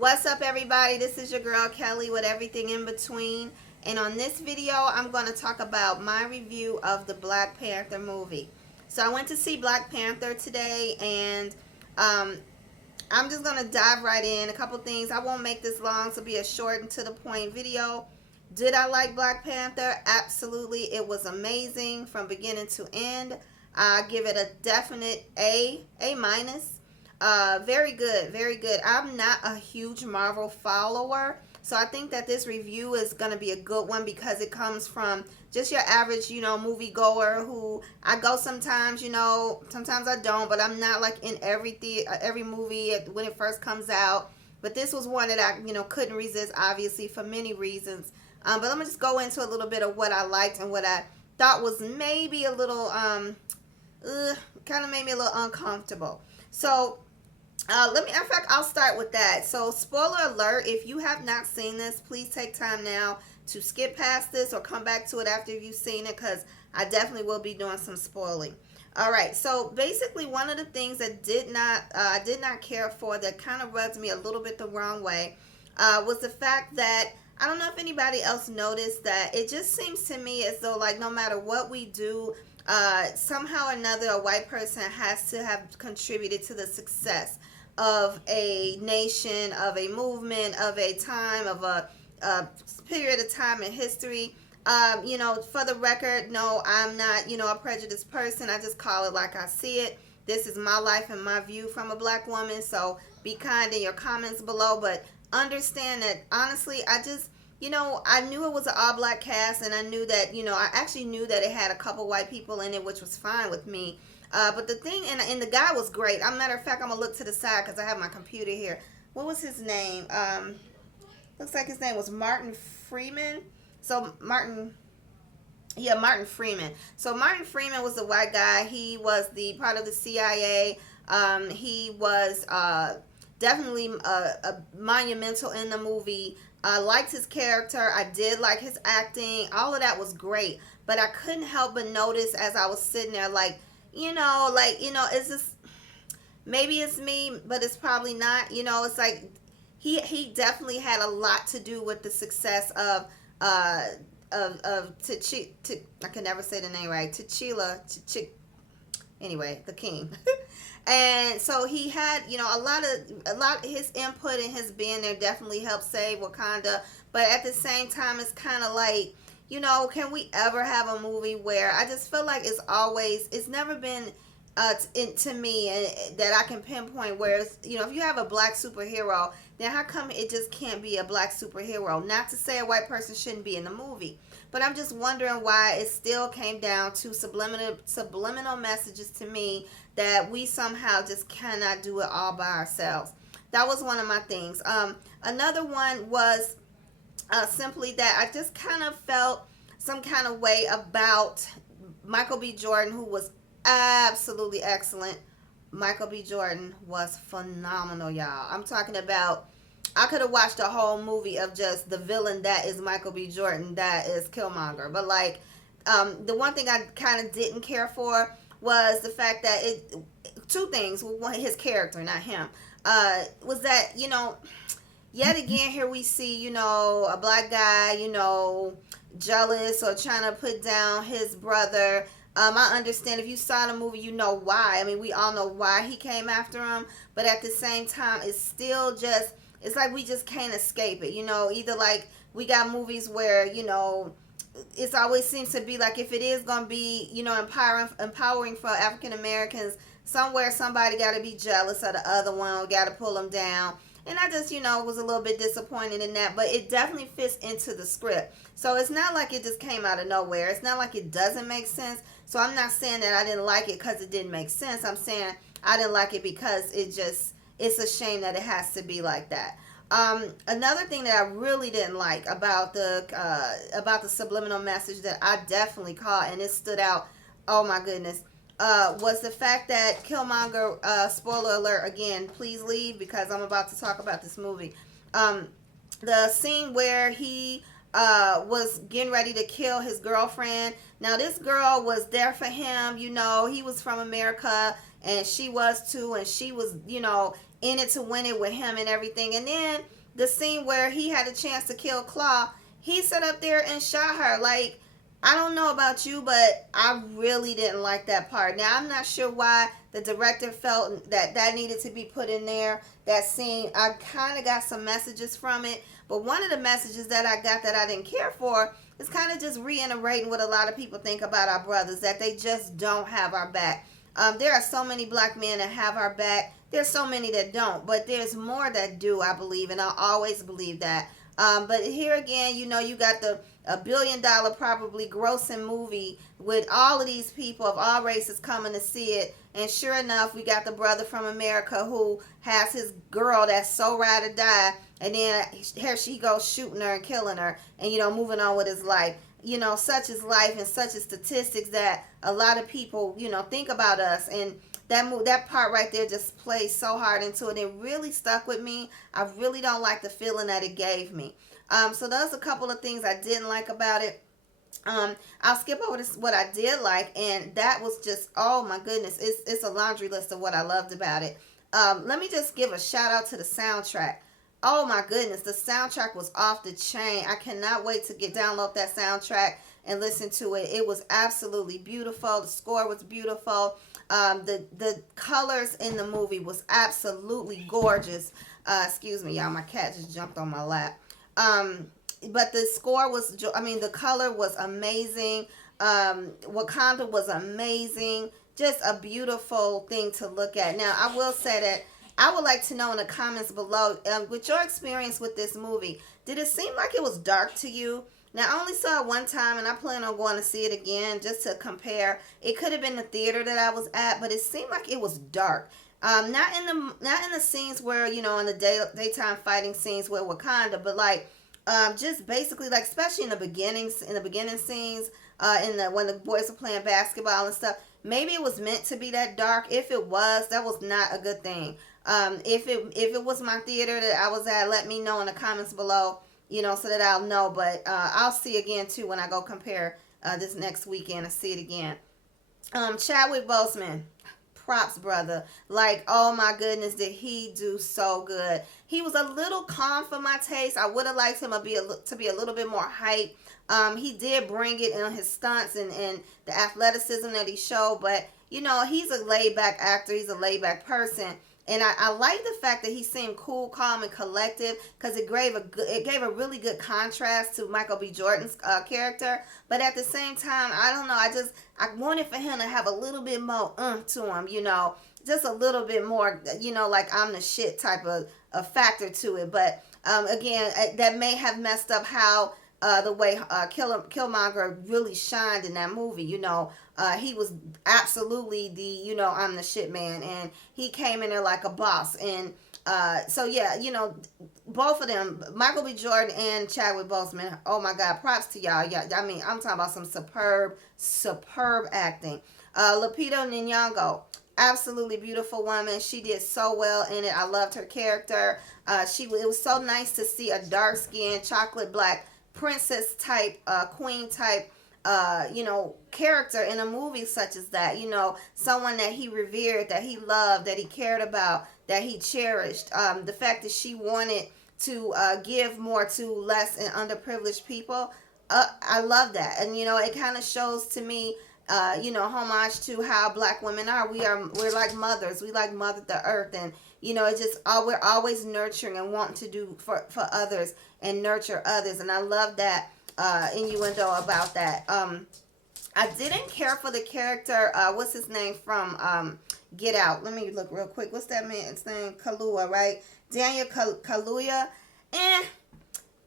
What's up, everybody? This is your girl Kelly with everything in between. And on this video, I'm going to talk about my review of the Black Panther movie. So I went to see Black Panther today, and um, I'm just going to dive right in. A couple things. I won't make this long, so be a short and to the point video. Did I like Black Panther? Absolutely. It was amazing from beginning to end. I give it a definite A minus. Very good, very good. I'm not a huge Marvel follower, so I think that this review is going to be a good one because it comes from just your average, movie goer who I go sometimes, sometimes I don't, but I'm not like in every movie when it first comes out. But this was one that I, couldn't resist, obviously, for many reasons. But let me just go into a little bit of what I liked and what I thought was maybe a little, kind of made me a little uncomfortable. So, in fact, I'll start with that. So, spoiler alert, if you have not seen this, please take time now to skip past this or come back to it after you've seen it, because I definitely will be doing some spoiling. All right, so basically one of the things that I did not care for, that kind of rubs me a little bit the wrong way, was the fact that I don't know if anybody else noticed that it just seems to me as though, like, no matter what we do, somehow or another a white person has to have contributed to the success of a nation, of a movement, of a time, of a period of time in history. For the record, no, I'm not, a prejudiced person. I just call it like I see it. This is my life and my view from a black woman. So be kind in your comments below, but understand that honestly, I knew it was an all black cast, and I knew that, I actually knew that it had a couple white people in it, which was fine with me. But the thing, and the guy was great. Matter of fact, I'm gonna look to the side because I have my computer here. What was his name? Looks like his name was Martin Freeman. So Martin Freeman. So Martin Freeman was the white guy. He was the part of the CIA. He was definitely a monumental in the movie. I liked his character. I did like his acting. All of that was great. But I couldn't help but notice as I was sitting there, it's just, maybe it's me, but it's probably not. It's like he definitely had a lot to do with the success of I can never say the name right. Anyway, the king. And so he had, a lot of his input and his being there definitely helped save Wakanda. But at the same time, it's kind of like, can we ever have a movie where I just feel like it's never been to me, and that I can pinpoint where it's, if you have a black superhero, then how come it just can't be a black superhero? Not to say a white person shouldn't be in the movie, but I'm just wondering why it still came down to subliminal messages to me that we somehow just cannot do it all by ourselves. That was one of my things. Another one was simply that I just kind of felt some kind of way about Michael B. Jordan, who was absolutely excellent. Michael B. Jordan was phenomenal, y'all. I'm talking about, I could have watched a whole movie of just the villain that is Michael B. Jordan, that is Killmonger. But the one thing I kind of didn't care for was the fact that two things. One, his character, not him, was that, yet again, here we see, a black guy, jealous or trying to put down his brother. I understand if you saw the movie, you know why. I mean, we all know why he came after him, but at the same time, it's still just, it's like we just can't escape it. Either like we got movies where, it's always seems to be like if it is going to be, empowering for African Americans, somewhere somebody got to be jealous of the other one or got to pull them down. And I just, was a little bit disappointed in that. But it definitely fits into the script. So it's not like it just came out of nowhere. It's not like it doesn't make sense. So I'm not saying that I didn't like it because it didn't make sense. I'm saying I didn't like it because it's a shame that it has to be like that. Another thing that I really didn't like about the subliminal message that I definitely caught, and it stood out, oh my goodness, was the fact that Killmonger, spoiler alert again, please leave because I'm about to talk about this movie. The scene where he was getting ready to kill his girlfriend. Now this girl was there for him, he was from America and she was too, and she was, in it to win it with him and everything. And then the scene where he had a chance to kill Claw, he sat up there and shot her. Like, I don't know about you, but I really didn't like that part. Now, I'm not sure why the director felt that that needed to be put in there. That scene, I kind of got some messages from it. But one of the messages that I got that I didn't care for is kind of just reiterating what a lot of people think about our brothers, that they just don't have our back. There are so many black men that have our back. There's so many that don't, but there's more that do, I believe, and I'll always believe that. But here again, you know, you got the $1 billion probably grossing movie with all of these people of all races coming to see it. And sure enough, we got the brother from America who has his girl that's so ride or die. And then here she goes shooting her and killing her and, you know, moving on with his life. You know, such is life and such is statistics that a lot of people, you know, think about us. And that part right there just plays so hard into it. It really stuck with me. I really don't like the feeling that it gave me. So those are a couple of things I didn't like about it. I'll skip over this what I did like, and that was just, oh my goodness, it's a laundry list of what I loved about it. Let me just give a shout out to the soundtrack. Oh my goodness, the soundtrack was off the chain. I cannot wait to download that soundtrack and listen to it. It was absolutely beautiful. The score was beautiful. The colors in the movie was absolutely gorgeous. Excuse me, y'all. My cat just jumped on my lap. But the score was, I mean, the color was amazing. Wakanda was amazing. Just a beautiful thing to look at. Now, I will say that I would like to know in the comments below, with your experience with this movie, did it seem like it was dark to you? Now, I only saw it one time, and I plan on going to see it again just to compare. It could have been the theater that I was at, but it seemed like it was dark. Not in the scenes where, you know, in the daytime fighting scenes with Wakanda, but like just basically, like, especially in the beginning scenes, when the boys were playing basketball and stuff. Maybe it was meant to be that dark. If it was, that was not a good thing. If it was my theater that I was at, let me know in the comments below, you know, so that I'll know. But I'll see again too when I go compare this next weekend and see it again. Chadwick Boseman, props, brother. Like, oh my goodness, did he do so good? He was a little calm for my taste. I would have liked him to be a little bit more hype. He did bring it in his stunts and the athleticism that he showed, but you know, he's a laid back actor. He's a laid back person. And I like the fact that he seemed cool, calm, and collective, because it gave a really good contrast to Michael B. Jordan's character. But at the same time, I don't know. I wanted for him to have a little bit more to him, you know, just a little bit more, you know, like I'm the shit type of a factor to it. But again, that may have messed up how the way Killmonger really shined in that movie. You know, he was absolutely the, you know, I'm the shit man, and he came in there like a boss. And so yeah, you know, both of them, Michael B. Jordan and Chadwick Boseman, oh my God, props to y'all. Yeah, I mean, I'm talking about some superb acting. Lupita Nyong'o, absolutely beautiful woman. She did so well in it. I loved her character. It was so nice to see a dark skinned chocolate black princess type, queen type, you know, character in a movie such as that. You know, someone that he revered, that he loved, that he cared about, that he cherished. The fact that she wanted to give more to less and underprivileged people, I love that. And you know, it kind of shows to me, you know, homage to how black women are. We're like mothers. We like mother the earth, and you know, it's just we're always nurturing and wanting to do for others and nurture others. And I love that innuendo about that. I didn't care for the character. What's his name from Get Out? Let me look real quick. What's that man's name? Kaluuya, right? Daniel Kaluuya.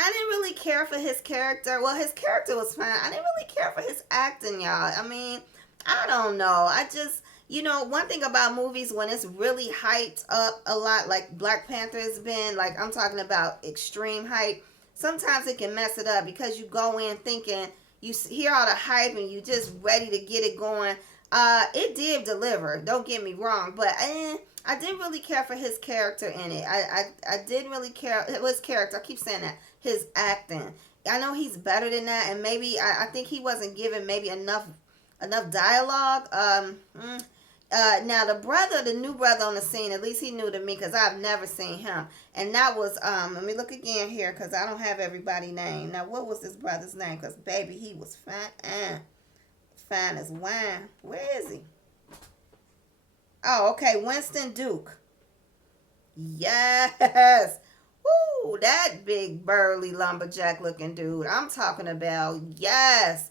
I didn't really care for his character. Well, his character was fine. I didn't really care for his acting, y'all. I mean, I don't know. I just, you know, one thing about movies, when it's really hyped up a lot, like Black Panther has been, like I'm talking about extreme hype, sometimes it can mess it up because you go in thinking, you hear all the hype and you just ready to get it going. It did deliver, don't get me wrong, but I didn't really care for his character in it. I didn't really care his character. I keep saying that. His acting. I know he's better than that, and maybe I think he wasn't given maybe enough dialogue. Now the new brother on the scene, at least he knew to me because I've never seen him. And that was let me look again here because I don't have everybody's name. Now what was this brother's name? Because baby, he was fine as wine. Where is he? Oh, okay, Winston Duke. Yes. Woo, that big burly lumberjack looking dude. I'm talking about, yes.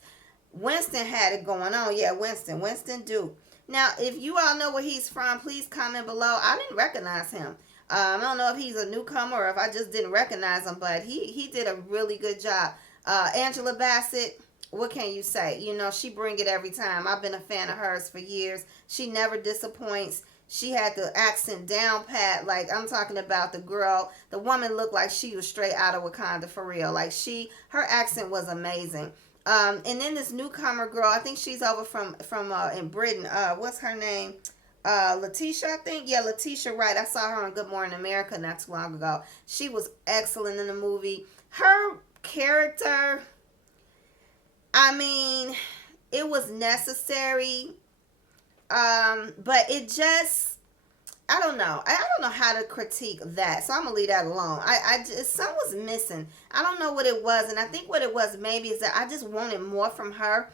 Winston had it going on. Yeah, Winston Duke. Now, if you all know where he's from, please comment below. I didn't recognize him. I don't know if he's a newcomer or if I just didn't recognize him, but he did a really good job. Angela Bassett, what can you say? You know, she bring it every time. I've been a fan of hers for years. She never disappoints. She had the accent down pat. Like, I'm talking about the woman looked like she was straight out of Wakanda for real. Like, her accent was amazing. And then this newcomer girl, I think she's over from in Britain. What's her name? Letitia, I think. Yeah, Letitia Wright. I saw her on Good Morning America not too long ago. She was excellent in the movie. Her character, I mean, it was necessary. But it just, I don't know. I don't know how to critique that. So I'm gonna leave that alone. I just, something was missing. I don't know what it was, and I think what it was maybe is that I just wanted more from her.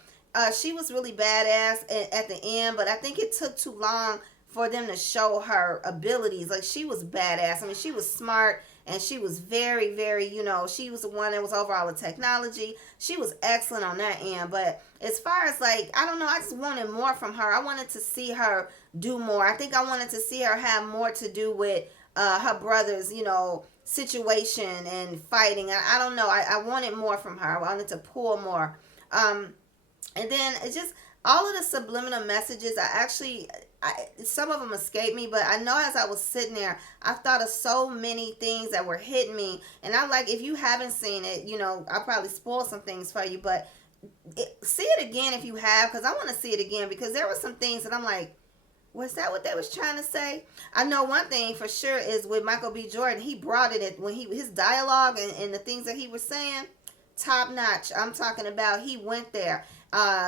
She was really badass at the end, but I think it took too long for them to show her abilities. Like, she was badass. I mean, she was smart, and she was very, very, she was the one that was over all the technology. She was excellent on that end. But as far as, like, I don't know, I just wanted more from her. I wanted to see her do more. I think I wanted to see her have more to do with her brother's, situation and fighting. I don't know. I wanted more from her. I wanted to pull more. And then it's just all of the subliminal messages. Some of them escaped me, but I know as I was sitting there, I thought of so many things that were hitting me. And if you haven't seen it, I'll probably spoil some things for you, but see it again if you have, because I want to see it again, because there were some things that I'm like, was that what they was trying to say? I know one thing for sure is with Michael B. Jordan, he brought it when his dialogue and the things that he was saying, top notch. I'm talking about, he went there.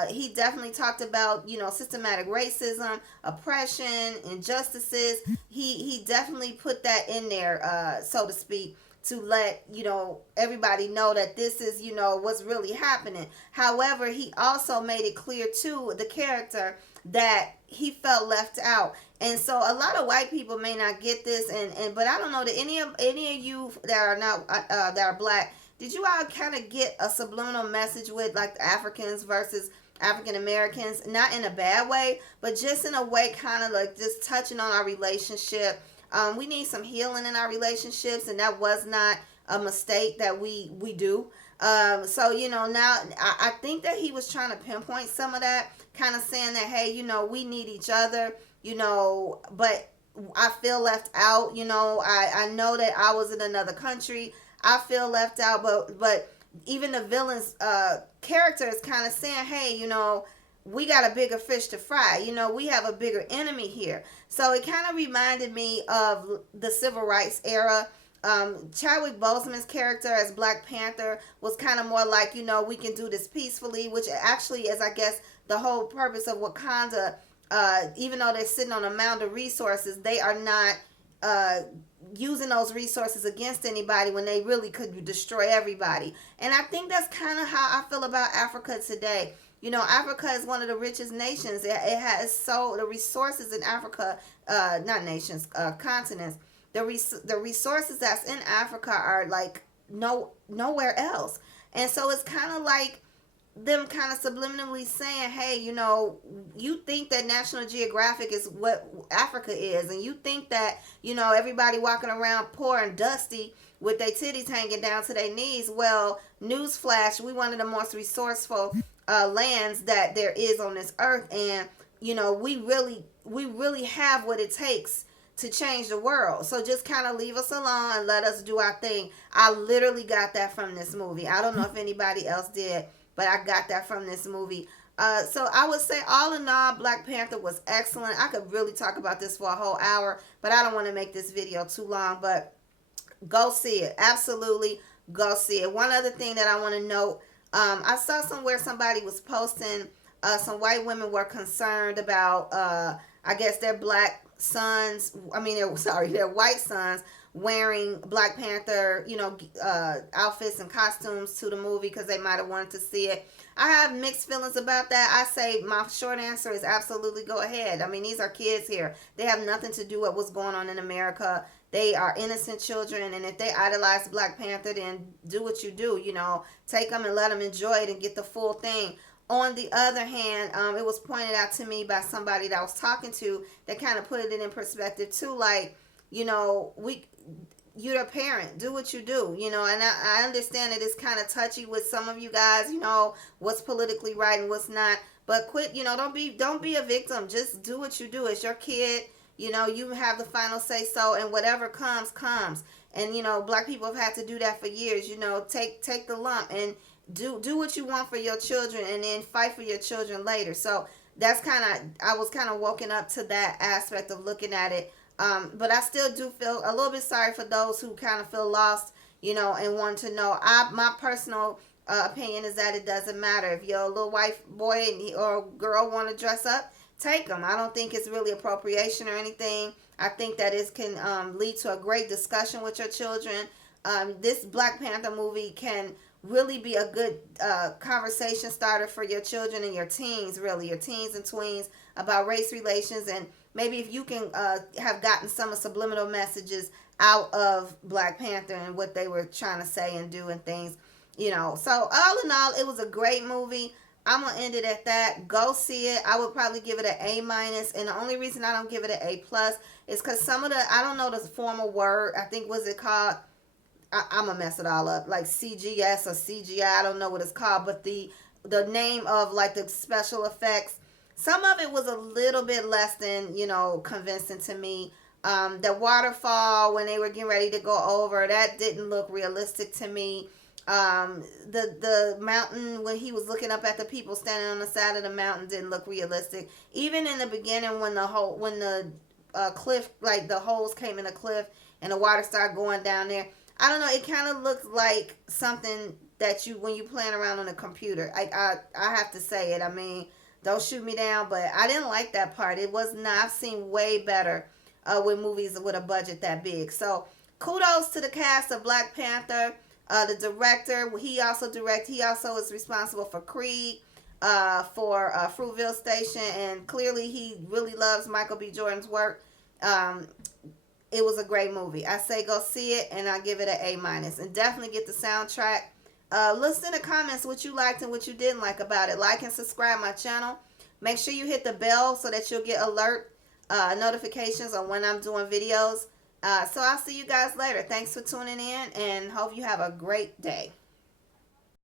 He definitely talked about, systematic racism, oppression, injustices. He definitely put that in there, so to speak, to let, everybody know that this is, what's really happening. However, he also made it clear to the character that he felt left out. And so a lot of white people may not get this, but I don't know that any of you that are not that are black, did you all kind of get a subliminal message with, like, Africans versus African Americans? Not in a bad way, but just in a way kind of like just touching on our relationship. We need some healing in our relationships, and that was not a mistake that we do. So, now I think that he was trying to pinpoint some of that, kind of saying that, hey, we need each other, but I feel left out. I know that I was in another country. I feel left out, but even the villain's character is kind of saying, hey, we got a bigger fish to fry. We have a bigger enemy here. So it kind of reminded me of the civil rights era. Chadwick Boseman's character as Black Panther was kind of more like, we can do this peacefully, which actually is, I guess, the whole purpose of Wakanda. Even though they're sitting on a mound of resources, they are not using those resources against anybody when they really could destroy everybody. And I think that's kind of how I feel about Africa today. Africa is one of the richest nations. It has the resources in Africa, not nations, continents. The resources that's in Africa are like nowhere else. And so it's kind of like them kind of subliminally saying, hey, you think that National Geographic is what Africa is, and you think that, everybody walking around poor and dusty with their titties hanging down to their knees. Well, newsflash, we one of the most resourceful lands that there is on this earth, and we really have what it takes to change the world. So just kind of leave us alone and let us do our thing. I literally got that from this movie. I don't know if anybody else did, but I got that from this movie. So I would say, all in all, Black Panther was excellent. I could really talk about this for a whole hour, but I don't want to make this video too long. But go see it. Absolutely go see it. One other thing that I want to note, I saw somewhere somebody was posting, some white women were concerned about, I guess their black sons, I mean, their white sons wearing Black Panther, outfits and costumes to the movie because they might have wanted to see it. I have mixed feelings about that. I say my short answer is absolutely go ahead. I mean, these are kids here. They have nothing to do with what's going on in America. They are innocent children, and if they idolize Black Panther, then do what you do. Take them and let them enjoy it and get the full thing. On the other hand, it was pointed out to me by somebody that I was talking to that kind of put it in perspective too. Like, we you're a parent, do what you do, and I understand that it's kind of touchy with some of you guys, what's politically right and what's not, but quit, don't be a victim. Just do what you do. It's your kid. You have the final say so, and whatever comes. And black people have had to do that for years. Take the lump and do what you want for your children, and then fight for your children later. So that's I was kind of woken up to that aspect of looking at it. But I still do feel a little bit sorry for those who kind of feel lost, and want to know. My personal opinion is that it doesn't matter if your little white boy or girl want to dress up. Take them. I don't think it's really appropriation or anything. I think that it can lead to a great discussion with your children. This Black Panther movie can really be a good conversation starter for your children and your teens, really, your teens and tweens, about race relations, and maybe if you can have gotten some of subliminal messages out of Black Panther and what they were trying to say and do and things, So all in all, it was a great movie. I'm gonna end it at that. Go see it. I would probably give it an A minus, and the only reason I don't give it an A plus is because some of I don't know the formal word. I think was it called? I'm gonna mess it all up, like CGS or CGI. I don't know what it's called, but the name of like the special effects, some of it was a little bit less than convincing to me. The waterfall when they were getting ready to go over, that didn't look realistic to me. The mountain when he was looking up at the people standing on the side of the mountain didn't look realistic. Even in the beginning when the cliff, like the holes came in the cliff and the water started going down there, I don't know, it kind of looked like something that when you playing around on a computer. I have to say it. I mean, don't shoot me down, but I didn't like that part. It was not. I've seen way better with movies with a budget that big. So kudos to the cast of Black Panther. The director, he also is responsible for Creed, for Fruitville Station, and clearly he really loves Michael B. Jordan's work. It was a great movie. I say go see it, and I give it an A minus. And definitely get the soundtrack. Listen in the comments what you liked and what you didn't like about it. Like and subscribe my channel. Make sure you hit the bell so that you'll get alert notifications on when I'm doing videos. So I'll see you guys later. Thanks for tuning in, and hope you have a great day.